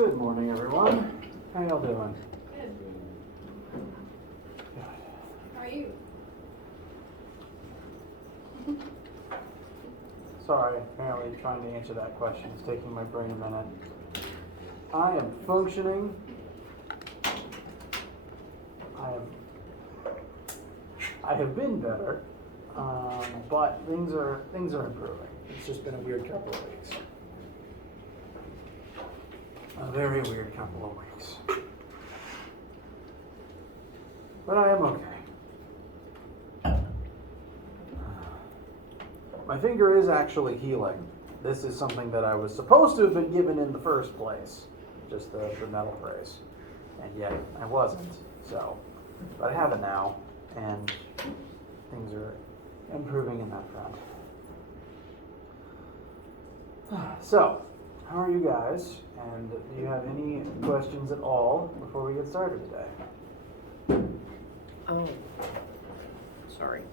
Good morning, everyone. How y'all doing? Good. Good. How are you? Sorry, apparently trying to answer that question is taking my brain a minute. I am functioning. I have been better, but things are improving. It's just been a weird couple of weeks. A very weird couple of weeks. But I am okay. My finger is actually healing. This is something that I was supposed to have been given in the first place, just the metal brace, and yet I wasn't. So, but I have it now, and things are improving in that front. So, how are you guys? And do you have any questions at all before we get started today? Oh, sorry.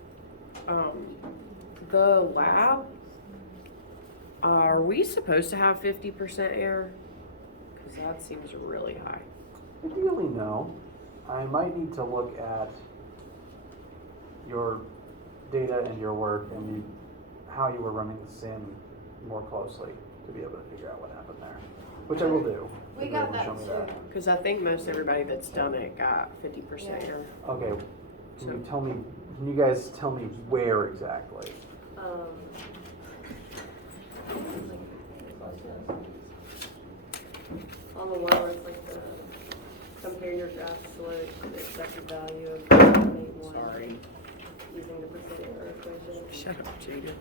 The lab, are we supposed to have 50% air? Because that seems really high. Ideally, no. I might need to look at your data and your work and how you were running the sim more closely to be able to figure out what happened there, which I will do. We If got you that show me too. Because I think most everybody that's done it got 50% air. Okay. Can you guys tell me where exactly? On the one where it's like the compare your graph slope to the expected value of 0.1 Sorry. using the percent error equation. Shut up, Jada.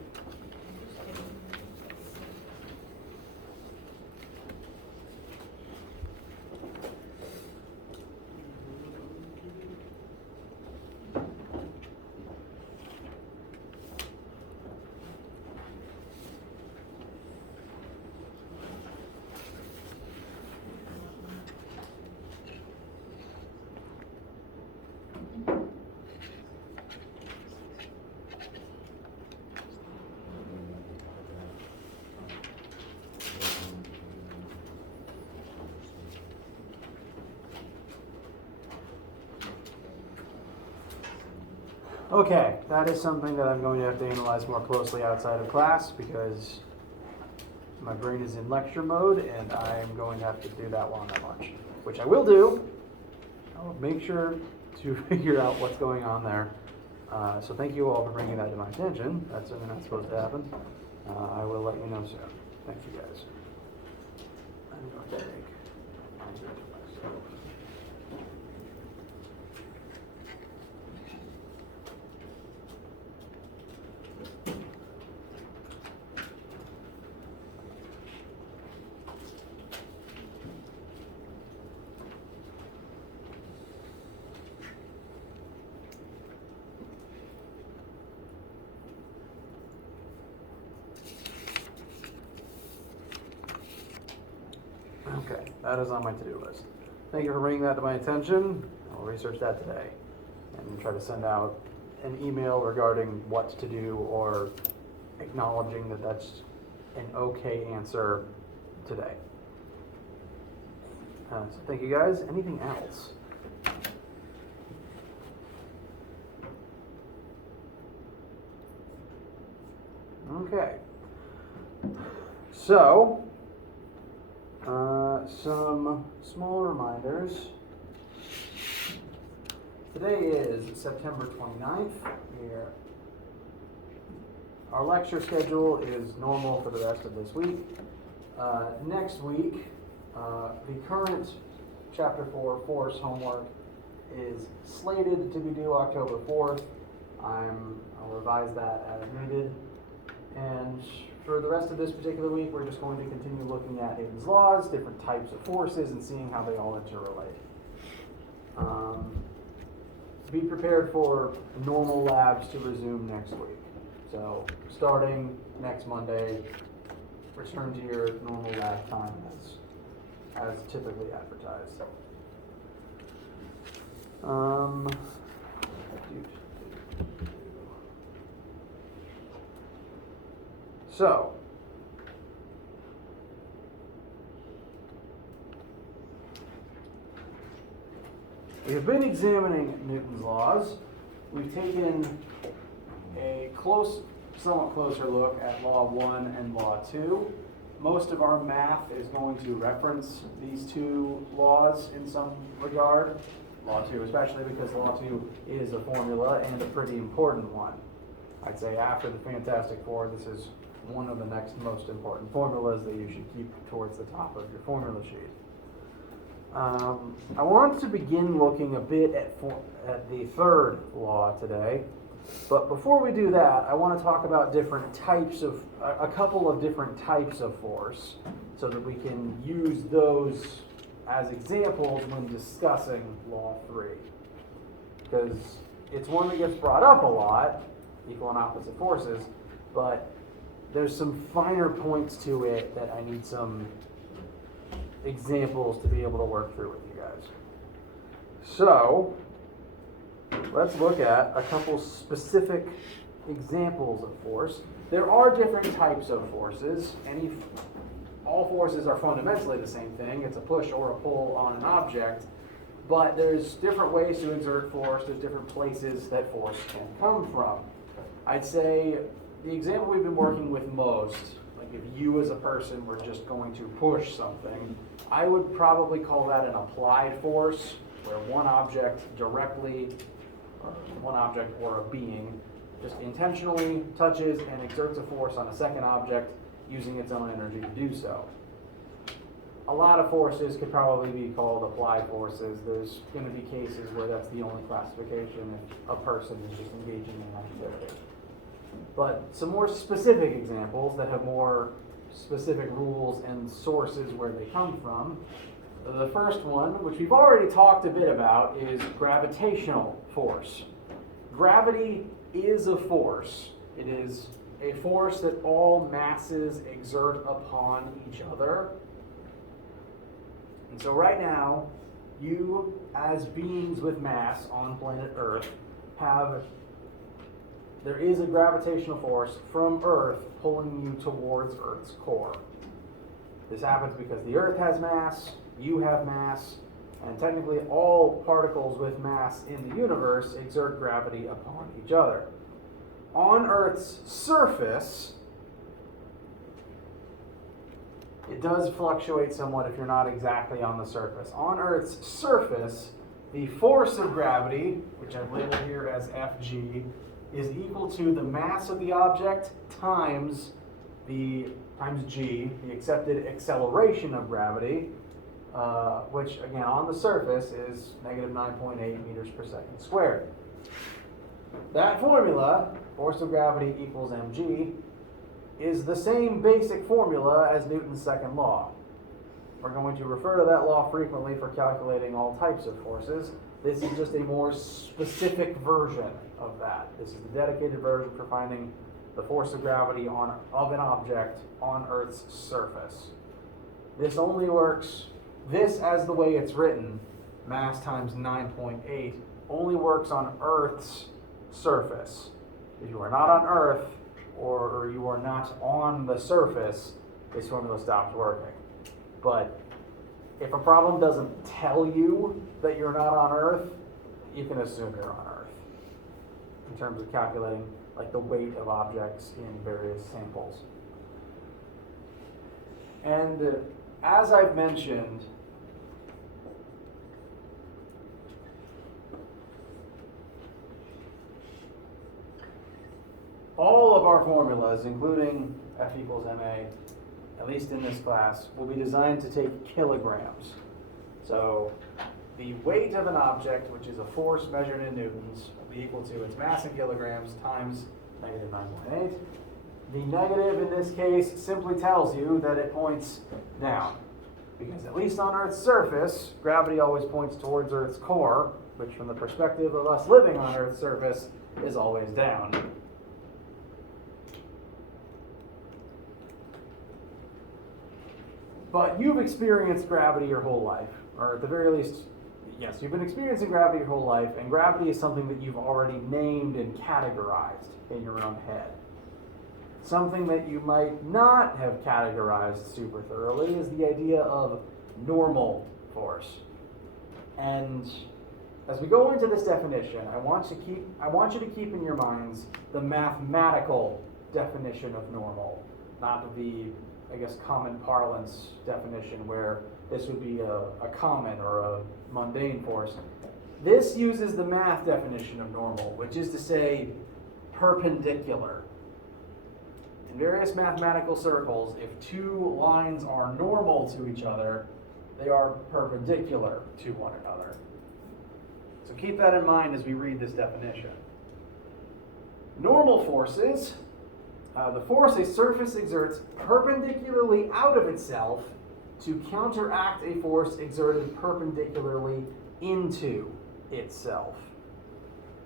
Okay, that is something that I'm going to have to analyze more closely outside of class because my brain is in lecture mode and I'm going to have to do that while I'm at lunch, which I will do. I'll make sure to figure out what's going on there. So thank you all for bringing that to my attention. That's certainly not supposed to happen. I will let you know soon. Thank you guys. I'm going to take myself. Okay, that is on my to-do list. Thank you for bringing that to my attention. I'll research that today and try to send out an email regarding what to do or acknowledging that that's an okay answer today. So thank you guys. Anything else? Okay. So, some small reminders. Today is September 29th. Our lecture schedule is normal for the rest of this week. Next week, the current Chapter 4 force homework is slated to be due October 4th. I'll revise that as needed. And for the rest of this particular week, we're just going to continue looking at Newton's laws, different types of forces, and seeing how they all interrelate. Be prepared for normal labs to resume next week. So starting next Monday, return to your normal lab time as typically advertised. So, We've been examining Newton's laws. We've taken a somewhat closer look at Law 1 and Law 2. Most of our math is going to reference these two laws in some regard. Law 2 especially, because Law 2 is a formula and a pretty important one. I'd say after the Fantastic Four, this is one of the next most important formulas that you should keep towards the top of your formula sheet. I want to begin looking a bit at the third law today, but before we do that, I want to talk about a couple of different types of force, so that we can use those as examples when discussing Law 3. Because it's one that gets brought up a lot, equal and opposite forces, but there's some finer points to it that I need some examples to be able to work through with you guys. So, let's look at a couple specific examples of force. There are different types of forces. All forces are fundamentally the same thing. It's a push or a pull on an object, but there's different ways to exert force. There's different places that force can come from. I'd say the example we've been working with most, like if you as a person were just going to push something, I would probably call that an applied force, where one object or a being just intentionally touches and exerts a force on a second object using its own energy to do so. A lot of forces could probably be called applied forces. There's going to be cases where that's the only classification if a person is just engaging in an activity. But some more specific examples that have more specific rules and sources where they come from. The first one, which we've already talked a bit about, is gravitational force. Gravity is a force. It is a force that all masses exert upon each other. And so right now, you as beings with mass on planet Earth there is a gravitational force from Earth pulling you towards Earth's core. This happens because the Earth has mass, you have mass, and technically all particles with mass in the universe exert gravity upon each other. On Earth's surface, it does fluctuate somewhat if you're not exactly on the surface. On Earth's surface, the force of gravity, which I've labeled here as Fg, is equal to the mass of the object times g, the accepted acceleration of gravity, which again on the surface is negative 9.8 meters per second squared. That formula, force of gravity equals mg, is the same basic formula as Newton's second law. We're going to refer to that law frequently for calculating all types of forces. This is just a more specific version of that. This is the dedicated version for finding the force of gravity of an object on Earth's surface. This only works, as the way it's written, mass times 9.8, only works on Earth's surface. If you are not on Earth, or you are not on the surface, this formula stops working. But if a problem doesn't tell you that you're not on Earth, you can assume you're on Earth in terms of calculating like the weight of objects in various samples. And as I've mentioned, all of our formulas, including F equals ma, at least in this class, will be designed to take kilograms. So the weight of an object, which is a force measured in newtons, will be equal to its mass in kilograms times negative 9.8. The negative in this case simply tells you that it points down, because at least on Earth's surface, gravity always points towards Earth's core, which from the perspective of us living on Earth's surface is always down. But you've experienced gravity your whole life, or at the very least, yes, you've been experiencing gravity your whole life, and gravity is something that you've already named and categorized in your own head. Something that you might not have categorized super thoroughly is the idea of normal force. And as we go into this definition, I want you to keep in your minds the mathematical definition of normal, not the, I guess, common parlance definition where this would be a common or a mundane force. This uses the math definition of normal, which is to say perpendicular. In various mathematical circles, if two lines are normal to each other, they are perpendicular to one another. So keep that in mind as we read this definition. Normal forces, the force a surface exerts perpendicularly out of itself to counteract a force exerted perpendicularly into itself.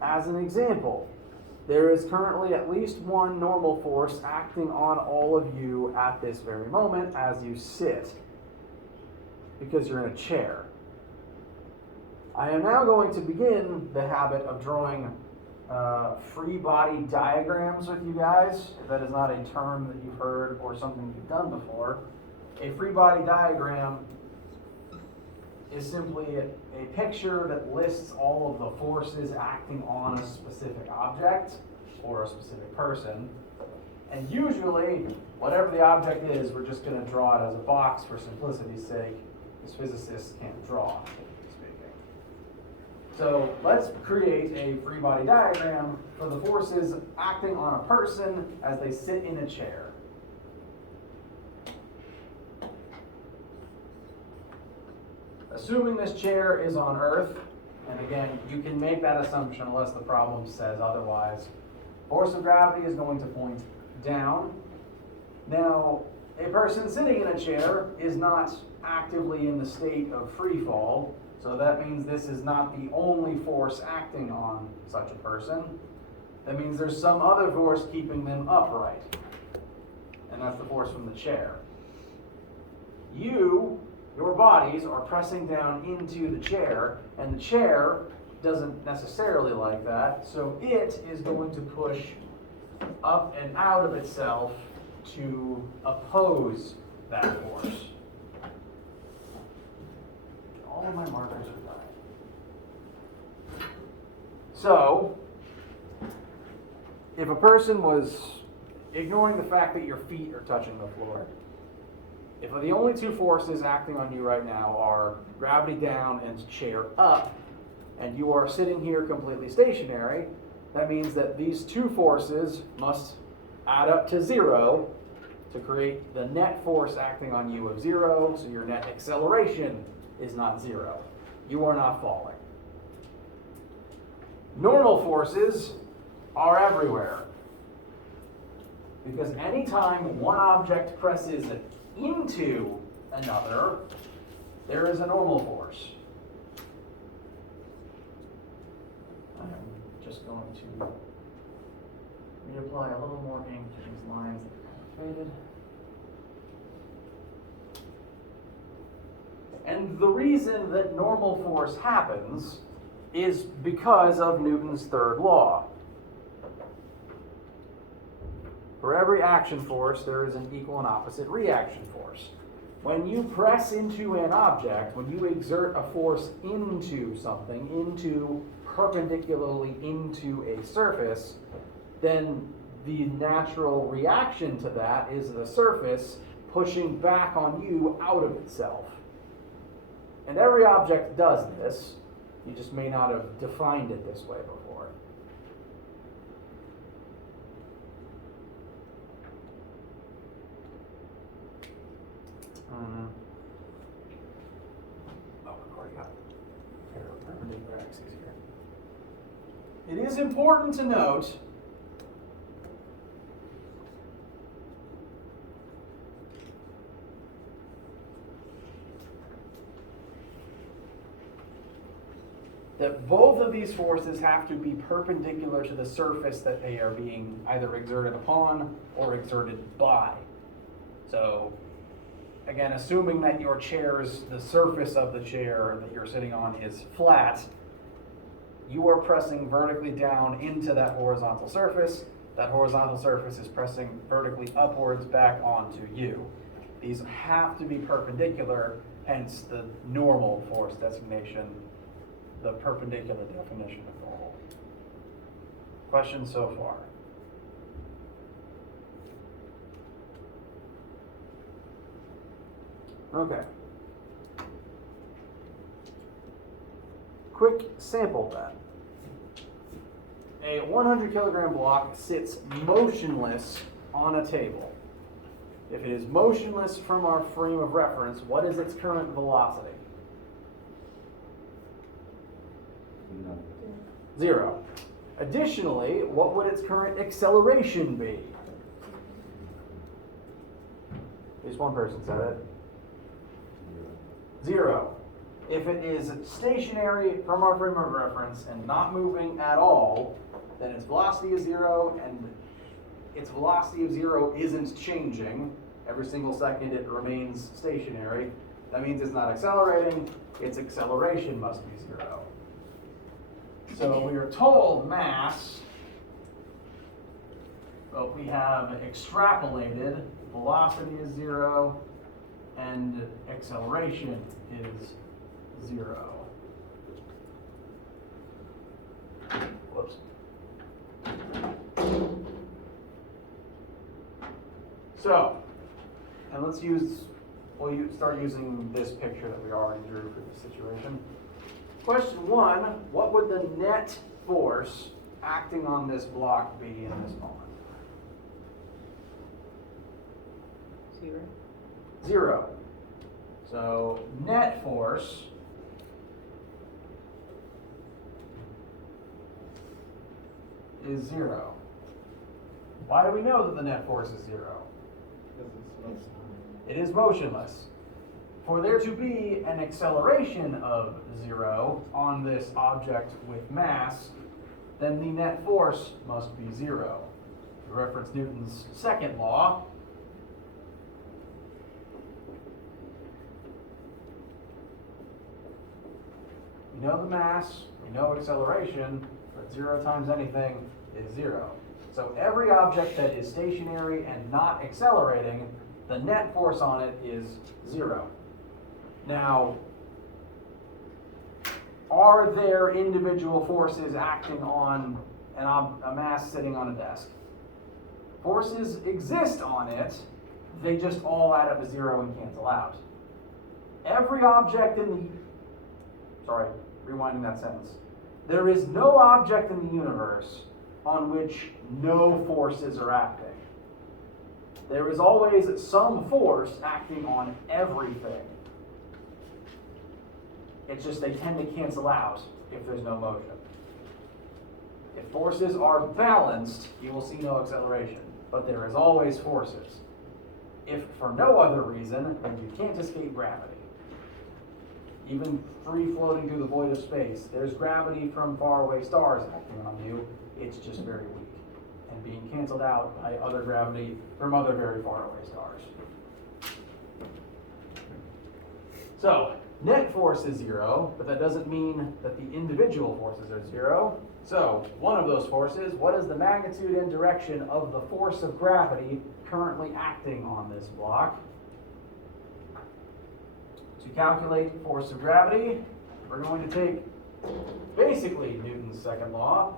As an example, there is currently at least one normal force acting on all of you at this very moment as you sit, because you're in a chair. I am now going to begin the habit of drawing free body diagrams with you guys. If that is not a term that you've heard or something you've done before, a free body diagram is simply a picture that lists all of the forces acting on a specific object or a specific person. And usually, whatever the object is, we're just going to draw it as a box for simplicity's sake, because physicists can't draw, speaking. So let's create a free body diagram for the forces acting on a person as they sit in a chair. Assuming this chair is on Earth, and again, you can make that assumption unless the problem says otherwise, force of gravity is going to point down. Now, a person sitting in a chair is not actively in the state of free fall, so that means this is not the only force acting on such a person. That means there's some other force keeping them upright, and that's the force from the chair. Your bodies are pressing down into the chair, and the chair doesn't necessarily like that, so it is going to push up and out of itself to oppose that force. All of my markers are dying. So, if a person was ignoring the fact that your feet are touching the floor, if the only two forces acting on you right now are gravity down and chair up, and you are sitting here completely stationary, that means that these two forces must add up to 0 to create the net force acting on you of 0, so your net acceleration is not 0. You are not falling. Normal forces are everywhere, because anytime one object presses into another, there is a normal force. I'm just going to reapply a little more ink to these lines that are kind of faded. And the reason that normal force happens is because of Newton's third law. For every action force, there is an equal and opposite reaction force. When you press into an object, when you exert a force into something, perpendicularly into a surface, then the natural reaction to that is the surface pushing back on you out of itself. And every object does this. You just may not have defined it this way before. I've already got a pair of perpendicular axes here. It is important to note that both of these forces have to be perpendicular to the surface that they are being either exerted upon or exerted by. So, again, assuming that the surface of the chair that you're sitting on is flat, you are pressing vertically down into that horizontal surface. That horizontal surface is pressing vertically upwards back onto you. These have to be perpendicular, hence the normal force designation the perpendicular definition of the whole. Questions so far? Okay. Quick sample then. A 100 kilogram block sits motionless on a table. If it is motionless from our frame of reference, what is its current velocity? 0. Additionally, what would its current acceleration be? At least one person said it. 0. If it is stationary from our frame of reference and not moving at all, then its velocity is 0, and its velocity of 0 isn't changing. Every single second it remains stationary. That means it's not accelerating. Its acceleration must be 0. So we are told mass, but we have extrapolated velocity is 0 and acceleration is 0. Whoops. So, and we'll start using this picture that we already drew for this situation. Question 1, what would the net force acting on this block be in this moment? 0. 0. So, net force is 0. Why do we know that the net force is 0? It is motionless. For there to be an acceleration of 0 on this object with mass, then the net force must be 0. To reference Newton's second law, we know the mass, we know acceleration, but 0 times anything is 0. So every object that is stationary and not accelerating, the net force on it is 0. Now, are there individual forces acting on a mass sitting on a desk? Forces exist on it, they just all add up to 0 and cancel out. Every object rewinding that sentence. There is no object in the universe on which no forces are acting. There is always some force acting on everything. It's just they tend to cancel out if there's no motion. If forces are balanced, you will see no acceleration, but there is always forces. If for no other reason, then you can't escape gravity. Even free floating through the void of space, there's gravity from faraway stars acting on you. It's just very weak and being canceled out by other gravity from other very faraway stars. So, net force is 0, but that doesn't mean that the individual forces are 0. So, one of those forces, what is the magnitude and direction of the force of gravity currently acting on this block? To calculate force of gravity, we're going to take basically Newton's second law,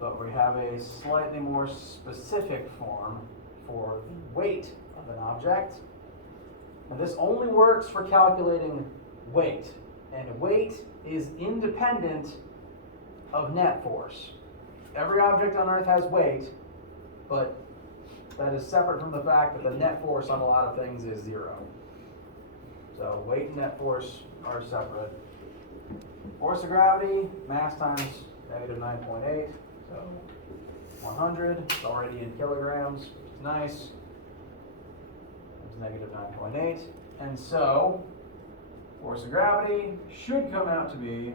but we have a slightly more specific form for the weight of an object. And this only works for calculating weight, and weight is independent of net force. Every object on Earth has weight, but that is separate from the fact that the net force on a lot of things is 0. So weight and net force are separate. Force of gravity, mass times negative 9.8, so 100, it's already in kilograms, which is nice. It's negative 9.8, and so force of gravity should come out to be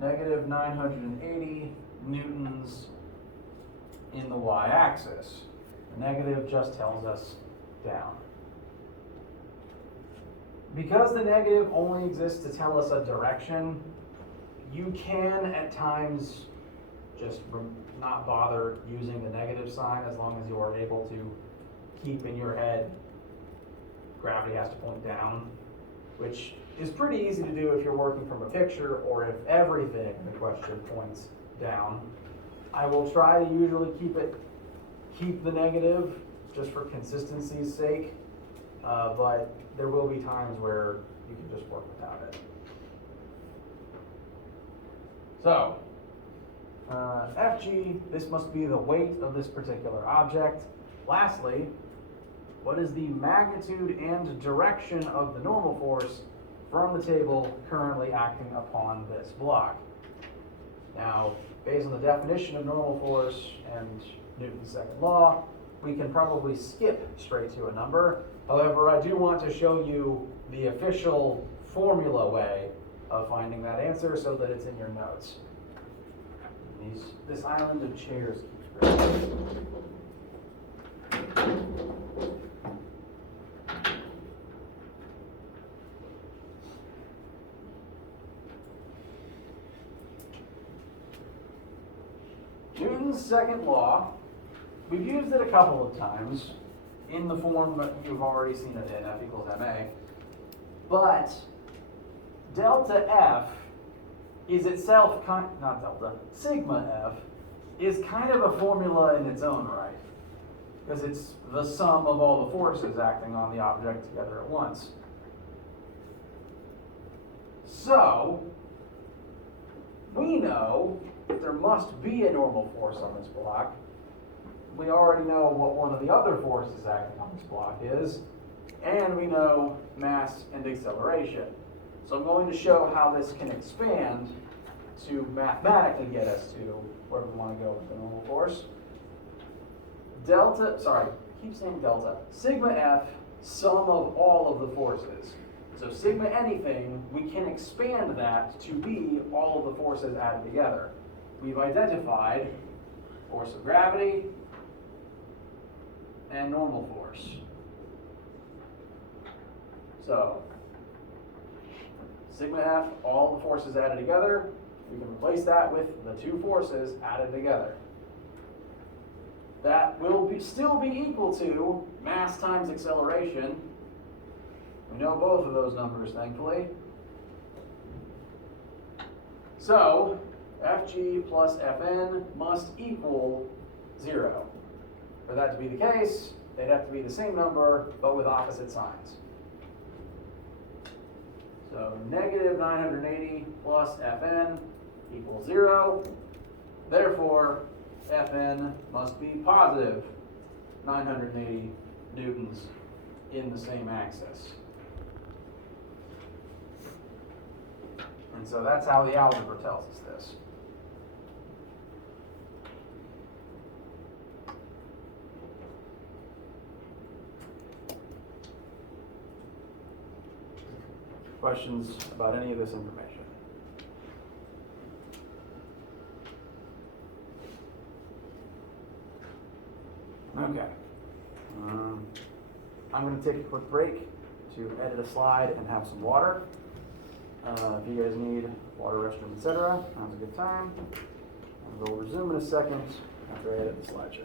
negative 980 newtons in the y-axis. The negative just tells us down. Because the negative only exists to tell us a direction, you can at times just not bother using the negative sign as long as you are able to keep in your head gravity has to point down. which is pretty easy to do if you're working from a picture or if everything in the question points down. I will try to usually keep the negative just for consistency's sake, but there will be times where you can just work without it. So, FG, this must be the weight of this particular object. Lastly, what is the magnitude and direction of the normal force from the table currently acting upon this block? Now, based on the definition of normal force and Newton's second law, we can probably skip straight to a number. However, I do want to show you the official formula way of finding that answer so that it's in your notes. This island of chairs keeps breaking. Newton's second law, we've used it a couple of times in the form that you've already seen it in, F equals ma. But delta F is itself, not delta, sigma F is kind of a formula in its own right, because it's the sum of all the forces acting on the object together at once. So, we know that there must be a normal force on this block. We already know what one of the other forces acting on this block is, and we know mass and acceleration. So I'm going to show how this can expand to mathematically get us to where we want to go with the normal force. Keep saying delta. Sigma F, sum of all of the forces. So sigma anything, we can expand that to be all of the forces added together. We've identified force of gravity and normal force. So, sigma F, all the forces added together, we can replace that with the two forces added together. That will still be equal to mass times acceleration. We know both of those numbers, thankfully. So, Fg plus Fn must equal 0. For that to be the case, they'd have to be the same number, but with opposite signs. So negative 980 plus Fn equals 0. Therefore, Fn must be positive 980 newtons in the same axis. And so that's how the algebra tells us this. Questions about any of this information? Okay. I'm going to take a quick break to edit a slide and have some water. If you guys need water, restroom, etc., now's a good time. We'll resume in a second after I edit the slideshow.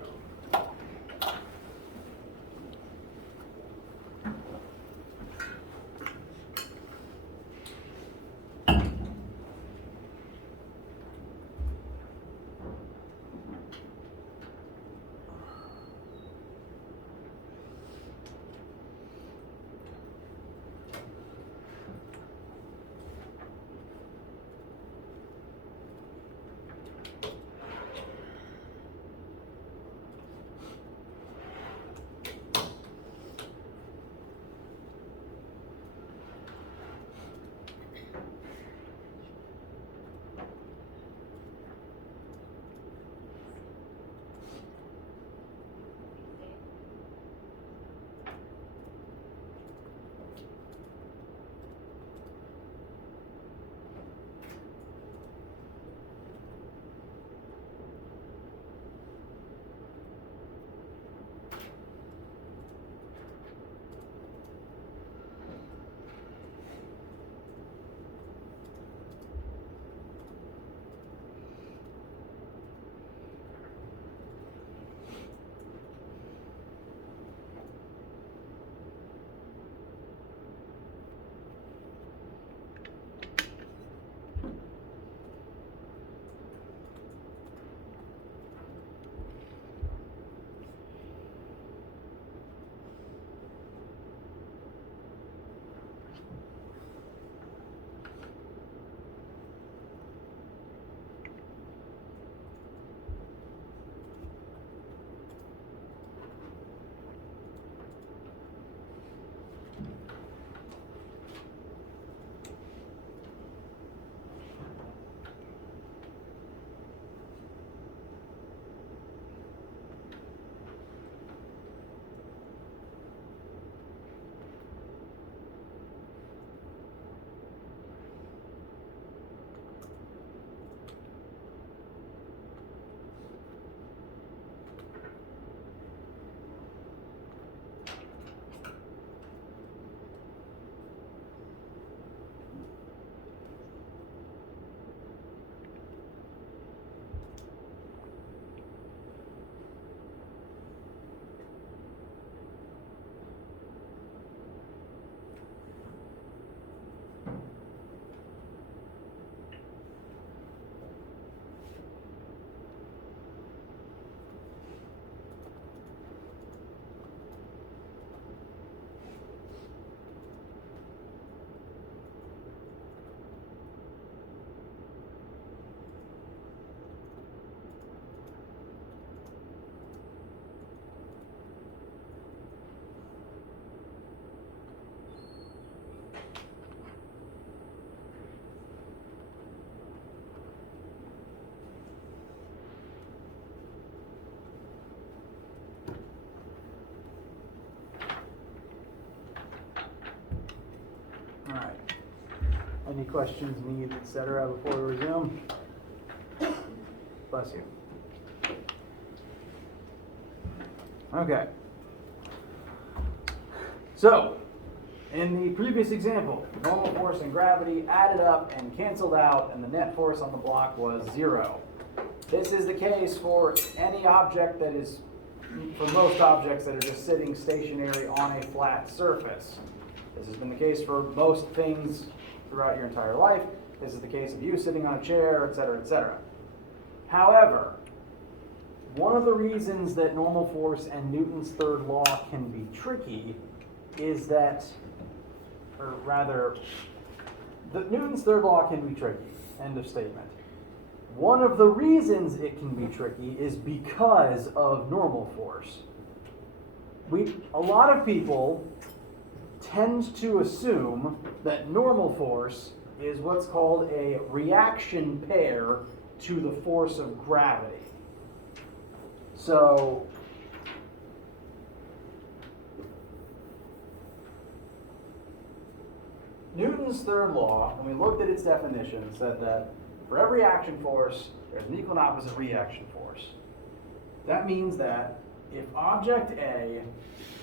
Any questions, needs, etc. before we resume? Bless you. Okay. So, in the previous example, normal force and gravity added up and canceled out, and the net force on the block was 0. This is the case for any object that is, for most objects that are just sitting stationary on a flat surface. This has been the case for most things throughout your entire life. This is the case of you sitting on a chair, etc., etc. However, one of the reasons that normal force and Newton's third law can be tricky is that, or rather, Newton's third law can be tricky. End of statement. One of the reasons it can be tricky is because of normal force. A lot of people tend to assume that normal force is what's called a reaction pair to the force of gravity. So, Newton's third law, when we looked at its definition, said that for every action force, there's an equal and opposite reaction force. That means that if object A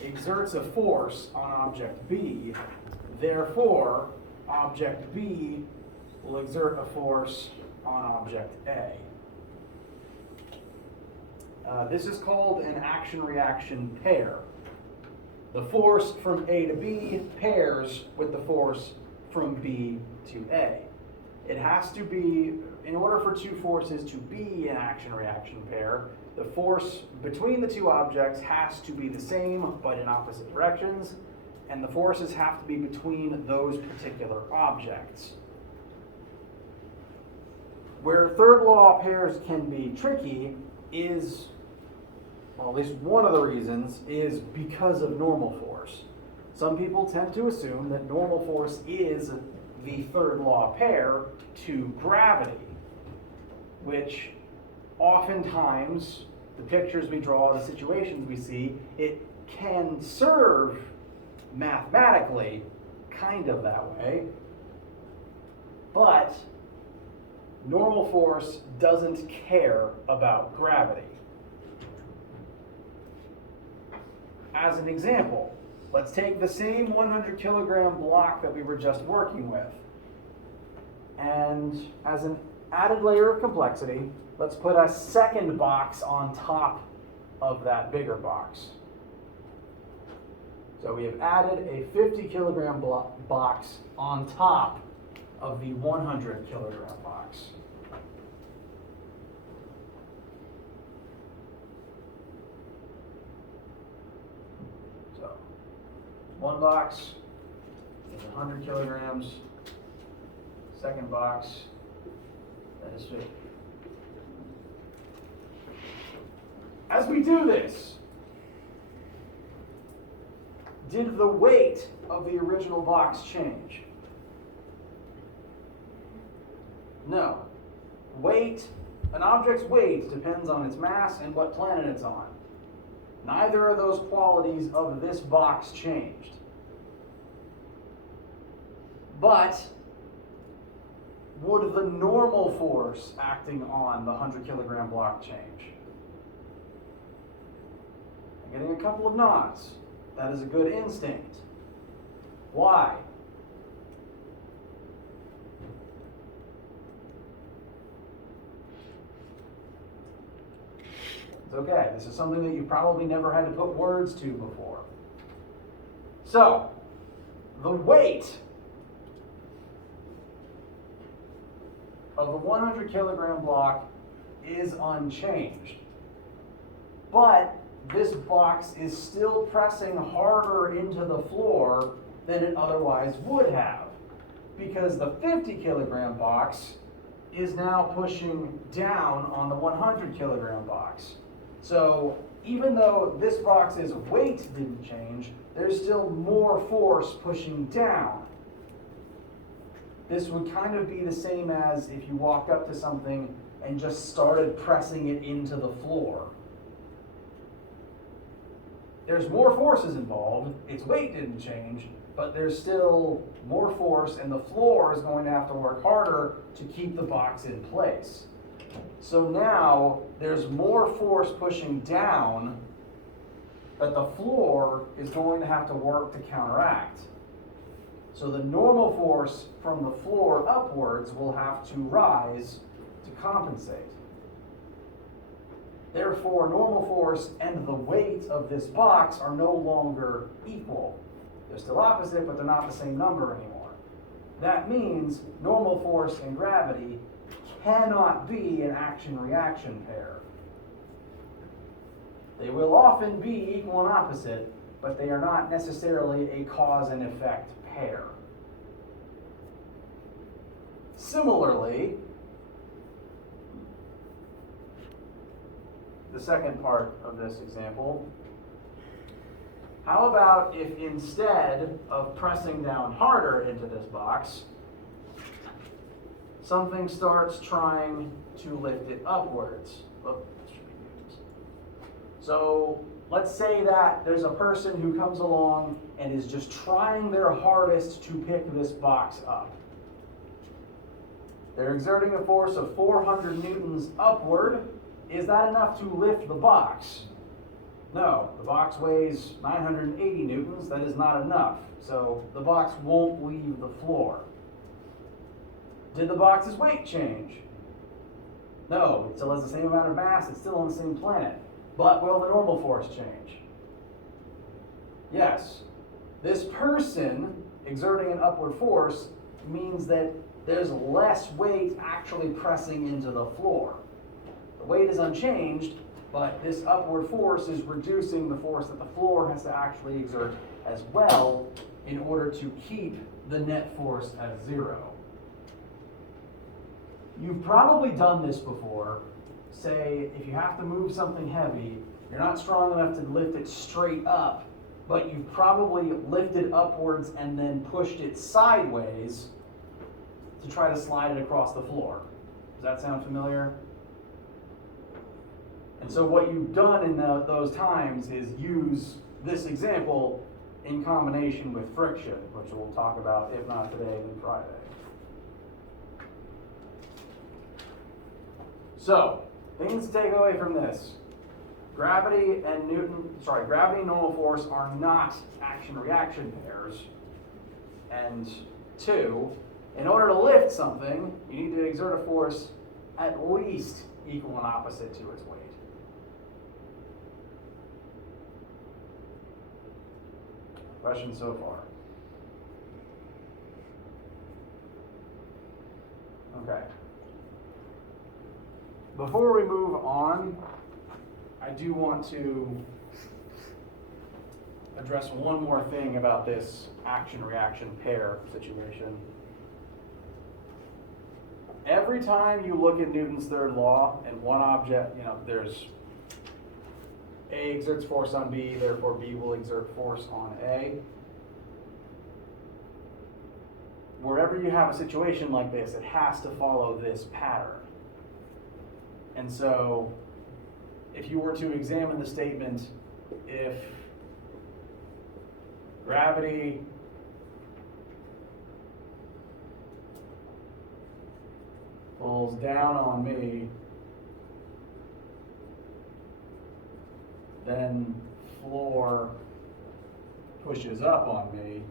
exerts a force on object B, therefore object B will exert a force on object A. This is called an action-reaction pair. The force from A to B pairs with the force from B to A. It has to be, in order for two forces to be an action-reaction pair, the force between the two objects has to be the same but in opposite directions, and the forces have to be between those particular objects. Where third law pairs can be tricky is, well, at least one of the reasons, is because of normal force. Some people tend to assume that normal force is the third law pair to gravity, which oftentimes, the pictures we draw, the situations we see, it can serve mathematically kind of that way, but normal force doesn't care about gravity. As an example, let's take the same 100 kilogram block that we were just working with, and as an added layer of complexity, let's put a second box on top of that bigger box. So we have added a 50 kilogram box on top of the 100 kilogram box. So one box is 100 kilograms, second box, that is 50. As we do this, did the weight of the original box change? No. Weight, an object's weight depends on its mass and what planet it's on. Neither of those qualities of this box changed. But would the normal force acting on the 100 kilogram block change? I'm getting a couple of nods. That is a good instinct. Why? It's okay. This is something that you probably never had to put words to before. So, the weight of the 100 kilogram block is unchanged. But this box is still pressing harder into the floor than it otherwise would have, because the 50 kilogram box is now pushing down on the 100 kilogram box. So even though this box's weight didn't change, there's still more force pushing down. This would kind of be the same as if you walked up to something and just started pressing it into the floor. there's more forces involved. Its weight didn't change, but there's still more force, and the floor is going to have to work harder to keep the box in place. So now there's more force pushing down that the floor is going to have to work to counteract. So the normal force from the floor upwards will have to rise to compensate. Therefore, normal force and the weight of this box are no longer equal. They're still opposite, but they're not the same number anymore. That means normal force and gravity cannot be an action-reaction pair. They will often be equal and opposite, but they are not necessarily a cause and effect pair. Similarly, the second part of this example, how about if instead of pressing down harder into this box, something starts trying to lift it upwards? So let's say that there's a person who comes along and is just trying their hardest to pick this box up. They're exerting a force of 400 newtons upward. Is that enough to lift the box? No, the box weighs 980 newtons. That is not enough. So the box won't leave the floor. Did the box's weight change? No, it still has the same amount of mass. It's still on the same planet. But will the normal force change? Yes. This person exerting an upward force means that there's less weight actually pressing into the floor. The weight is unchanged, but this upward force is reducing the force that the floor has to actually exert as well in order to keep the net force at 0. You've probably done this before. Say, if you have to move something heavy, you're not strong enough to lift it straight up, but you've probably lifted upwards and then pushed it sideways to try to slide it across the floor. Does that sound familiar? And so what you've done in those times is use this example in combination with friction, which we'll talk about, if not today, then Friday. So, things to take away from this. Gravity and normal force are not action-reaction pairs. And 2, in order to lift something, you need to exert a force at least equal and opposite to its weight. Questions so far? Okay. Before we move on, I do want to address one more thing about this action-reaction pair situation. Every time you look at Newton's third law and one object, there's A exerts force on B, therefore B will exert force on A. Wherever you have a situation like this, it has to follow this pattern. And so, if you were to examine the statement, if gravity pulls down on me, then floor pushes up on me,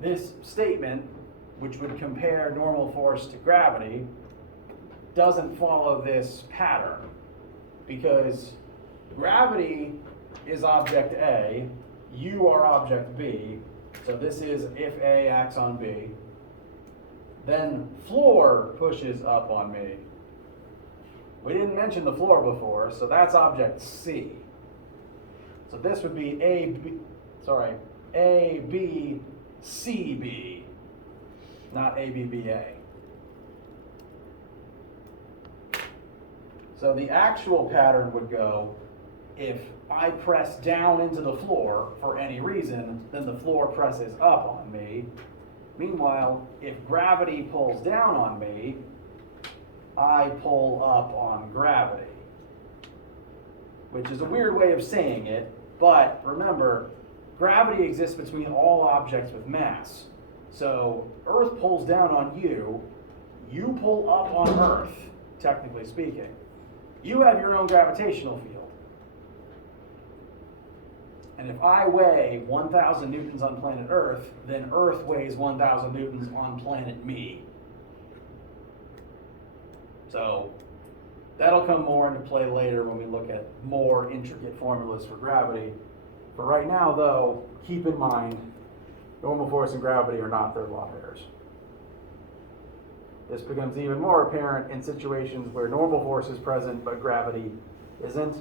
this statement, which would compare normal force to gravity, doesn't follow this pattern, because gravity is object A, you are object B, so this is if A acts on B, then floor pushes up on me. We didn't mention the floor before, so that's object C. So this would be A, B, C, B, not A, B, B, A. So the actual pattern would go, if I press down into the floor for any reason, then the floor presses up on me. Meanwhile, if gravity pulls down on me, I pull up on gravity. which is a weird way of saying it, but remember, gravity exists between all objects with mass. So Earth pulls down on you, you pull up on Earth, technically speaking. You have your own gravitational field. And if I weigh 1,000 newtons on planet Earth, then Earth weighs 1,000 newtons on planet me. So that'll come more into play later when we look at more intricate formulas for gravity. For right now, though, keep in mind, normal force and gravity are not third law pairs. This becomes even more apparent in situations where normal force is present but gravity isn't.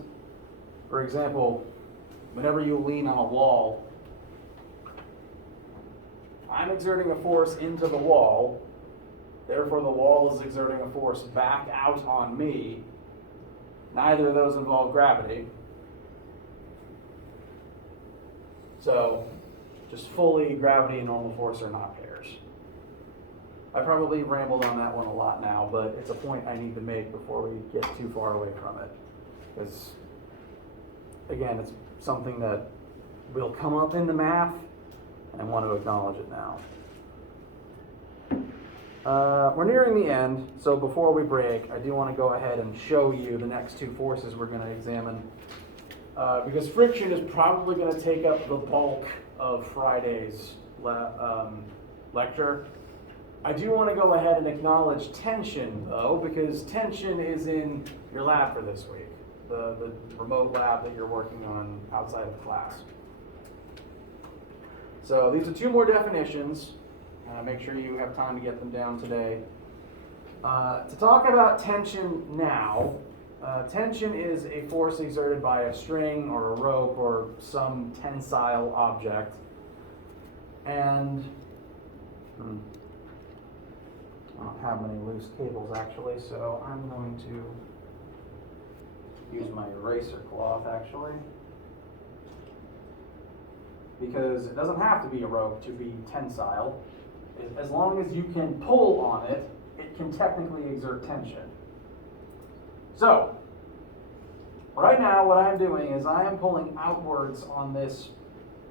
For example, whenever you lean on a wall, I'm exerting a force into the wall, therefore the wall is exerting a force back out on me. Neither of those involve gravity. So, just fully, gravity and normal force are not pairs. I probably rambled on that one a lot now, but it's a point I need to make before we get too far away from it. Because, again, it's something that will come up in the math, and I want to acknowledge it now. We're nearing the end, so before we break, I do want to go ahead and show you the next two forces we're going to examine. Because friction is probably going to take up the bulk of Friday's lecture. I do want to go ahead and acknowledge tension, though, because tension is in your lab for this week, the remote lab that you're working on outside of class. So these are two more definitions. Make sure you have time to get them down today. To talk about tension now, tension is a force exerted by a string or a rope or some tensile object. And I don't have many loose cables actually, so I'm going to use my eraser cloth actually. Because it doesn't have to be a rope to be tensile. As long as you can pull on it, it can technically exert tension. So, right now what I'm doing is I am pulling outwards on this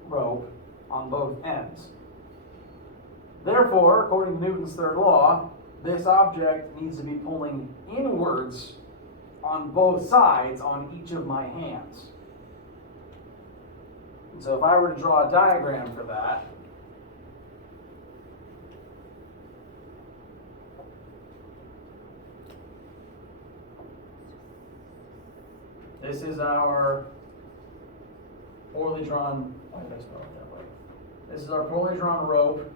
rope on both ends. Therefore, according to Newton's third law, this object needs to be pulling inwards on both sides on each of my hands. And so if I were to draw a diagram for that, this is our poorly drawn, why did I spell it that way? This is our poorly drawn rope.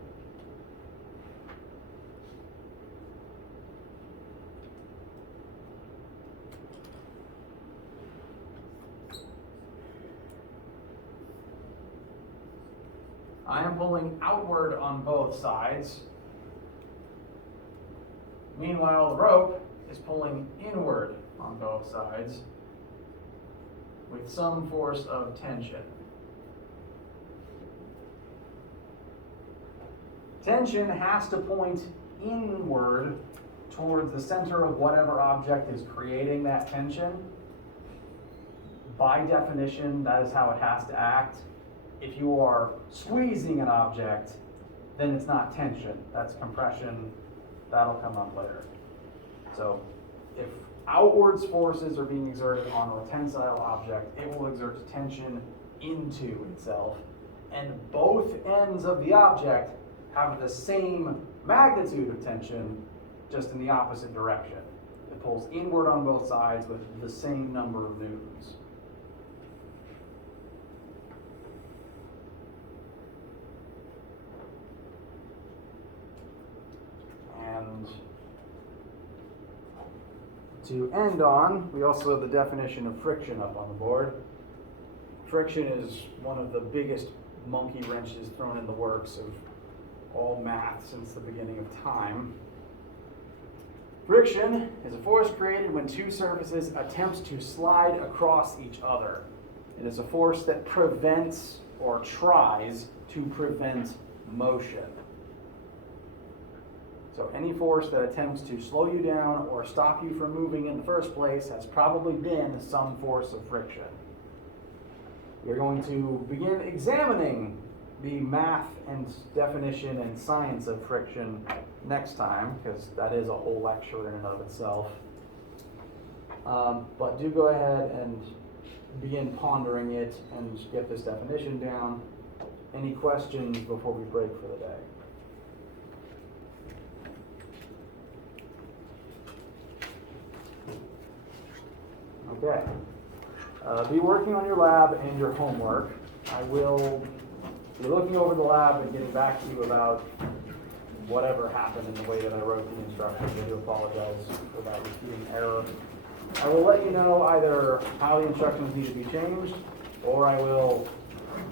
I am pulling outward on both sides. Meanwhile, the rope is pulling inward on both sides with some force of tension. Tension has to point inward towards the center of whatever object is creating that tension. By definition, that is how it has to act. If you are squeezing an object, then it's not tension, that's compression. That'll come up later. So if outwards forces are being exerted on a tensile object, it will exert tension into itself, and both ends of the object have the same magnitude of tension, just in the opposite direction. It pulls inward on both sides with the same number of newtons. And to end on, we also have the definition of friction up on the board. Friction is one of the biggest monkey wrenches thrown in the works of all math since the beginning of time. Friction is a force created when two surfaces attempt to slide across each other. It is a force that prevents or tries to prevent motion. So any force that attempts to slow you down or stop you from moving in the first place has probably been some force of friction. We're going to begin examining the math and definition and science of friction next time, because that is a whole lecture in and of itself. But do go ahead and begin pondering it and get this definition down. Any questions before we break for the day? Okay. Be working on your lab and your homework. I will be looking over the lab and getting back to you about whatever happened in the way that I wrote the instructions. I do apologize for that repeating error. I will let you know either how the instructions need to be changed, or I will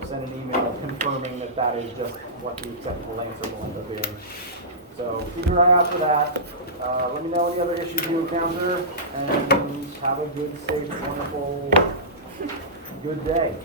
send an email confirming that that is just what the acceptable answer will end up being. So keep your eye out for that. Let me know any other issues you encounter, and have a good, safe, wonderful, good day.